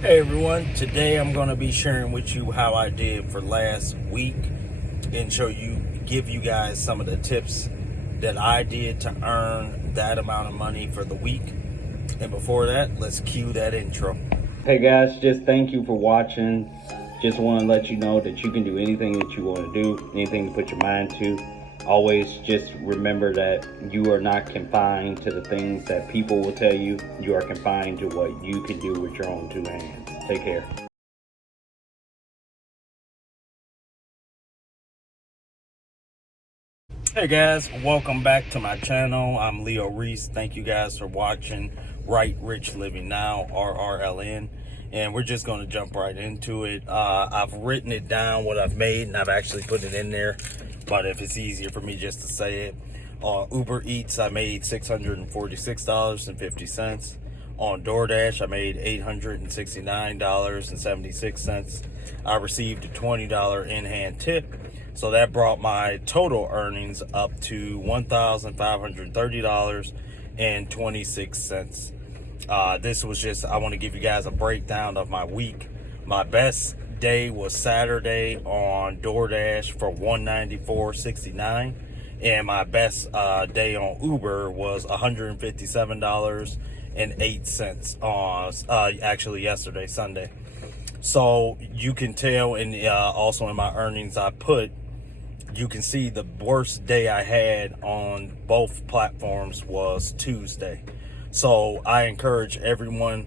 Hey everyone, today I'm going to be sharing with you how I did for last week and give you guys some of the tips that I did to earn that amount of money for the week. And before that, let's cue that intro. Hey guys, just thank you for watching. Just want to let you know that you can do anything that you want to do, anything to put your mind to. Always just remember that you are not confined to the things that people will tell you. You are confined to what you can do with your own two hands. Take care. Hey guys, welcome back to my channel. I'm Leo Reese. Thank you guys for watching Right Rich Living Now, RRLN. And we're just going to jump right into it. I've written it down, what I've made, and I've actually put it in there. But if it's easier for me just to say it, on Ubereats, I made $646.50. On Doordash, I made $869.76. I received a $20 in-hand tip. So that brought my total earnings up to $1,530.26. This was just, I want to give you guys a breakdown of my week. My best day was Saturday on DoorDash for $194.69. And my best day on Uber was $157.08 on actually yesterday, Sunday. So you can tell, and also in my earnings you can see the worst day I had on both platforms was Tuesday. So I encourage everyone,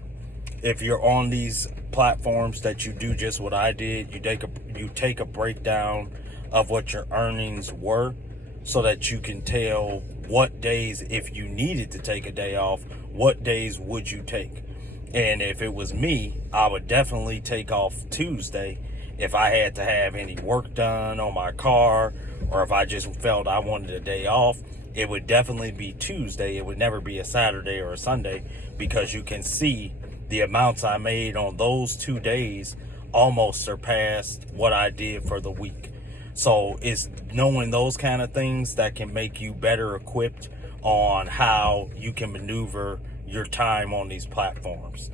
if you're on these platforms, that you do just what I did. You take a breakdown of what your earnings were, so that you can tell what days, if you needed to take a day off, what days would you take. And if it was me, I would definitely take off Tuesday if I had to have any work done on my car, or if I just felt I wanted a day off. It would definitely be Tuesday. It would never be a Saturday or a Sunday, because you can see the amounts I made on those 2 days almost surpassed what I did for the week. So it's knowing those kind of things that can make you better equipped on how you can maneuver your time on these platforms.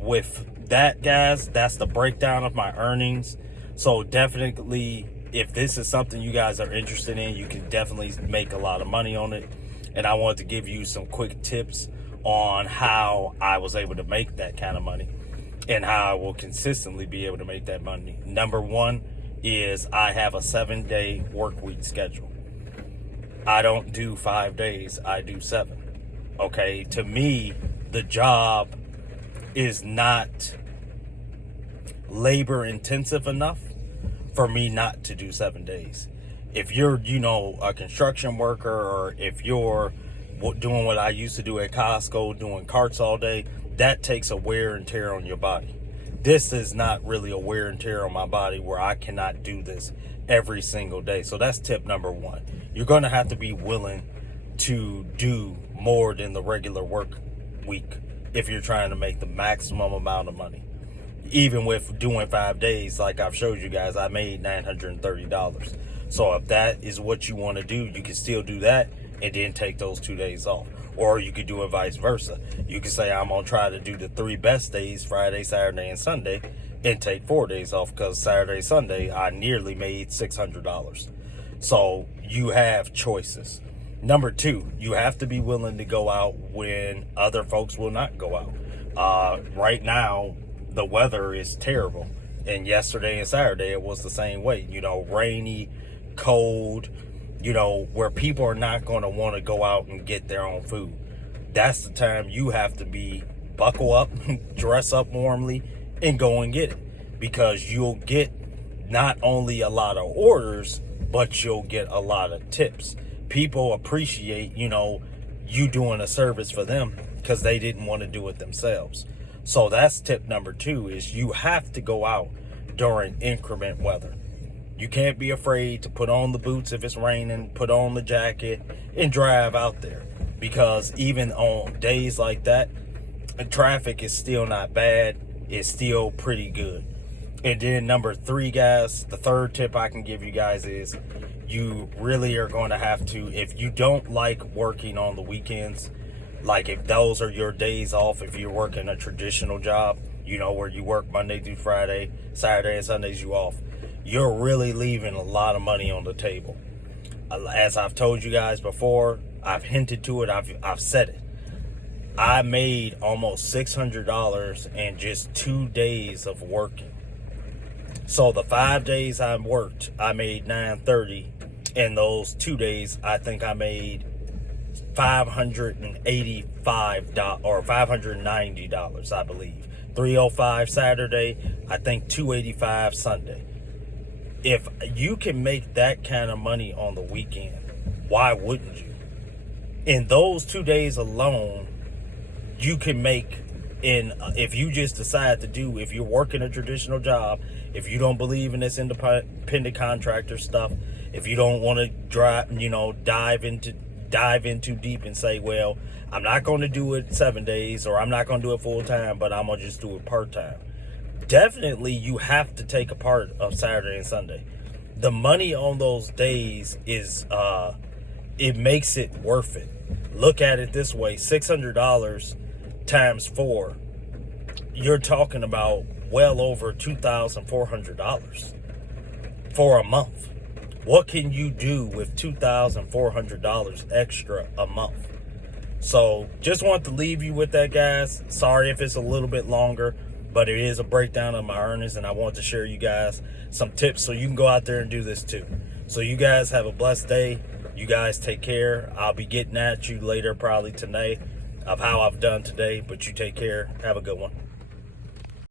With that, guys, that's the breakdown of my earnings. So definitely, if this is something you guys are interested in, you can definitely make a lot of money on it. And I wanted to give you some quick tips on how I was able to make that kind of money and how I will consistently be able to make that money. Number one is I have a 7-day work week schedule. I don't do 5 days, I do 7. Okay, to me, the job is not labor intensive enough for me not to do 7 days. If you're, a construction worker, or if you're doing what I used to do at Costco, doing carts all day, that takes a wear and tear on your body. This is not really a wear and tear on my body where I cannot do this every single day. So that's tip number one. You're going to have to be willing to do more than the regular work week if you're trying to make the maximum amount of money. Even with doing 5 days, like I've showed you guys, I made $930. So if that is what you want to do, you can still do that and then take those 2 days off. Or you could do it vice versa. You can say, I'm going to try to do the 3 best days, Friday, Saturday, and Sunday, and take 4 days off, because Saturday, Sunday, I nearly made $600. So you have choices. Number two, you have to be willing to go out when other folks will not go out. Right now, the weather is terrible. And yesterday and Saturday, it was the same way. Rainy, cold, where people are not going to want to go out and get their own food. That's the time you have to buckle up, dress up warmly, and go and get it. Because you'll get not only a lot of orders, but you'll get a lot of tips. People appreciate, you doing a service for them because they didn't want to do it themselves. So that's tip number two, is you have to go out during inclement weather. You can't be afraid to put on the boots if it's raining, put on the jacket, and drive out there. Because even on days like that, the traffic is still not bad. It's still pretty good. And then number three, guys, the third tip I can give you guys is you really are going to have to, if you don't like working on the weekends, like if those are your days off, if you're working a traditional job, you know, where you work Monday through Friday, Saturday and Sundays you off, you're really leaving a lot of money on the table. As I've told you guys before, I've hinted to it, I've said it. I made almost $600 in just 2 days of working. So the 5 days I worked, I made $930. In those 2 days, I think I made $585 or $590, I believe. $305 Saturday, I think $285 Sunday. If you can make that kind of money on the weekend, why wouldn't you? In those 2 days alone, you can make, if you just decide to do, if you're working a traditional job, if you don't believe in this independent contractor stuff, if you don't want to dive in too deep and say, well, I'm not going to do it 7 days, or I'm not going to do it full time, but I'm going to just do it part time. Definitely, you have to take a part of Saturday and Sunday. The money on those days is, it makes it worth it. Look at it this way: $600 times 4, you're talking about well over $2,400 for a month. What can you do with $2,400 extra a month? So just want to leave you with that, guys. Sorry if it's a little bit longer, but it is a breakdown of my earnings, and I want to share you guys some tips so you can go out there and do this too. So you guys have a blessed day. You guys take care. I'll be getting at you later, probably tonight, of how I've done today, but you take care. Have a good one.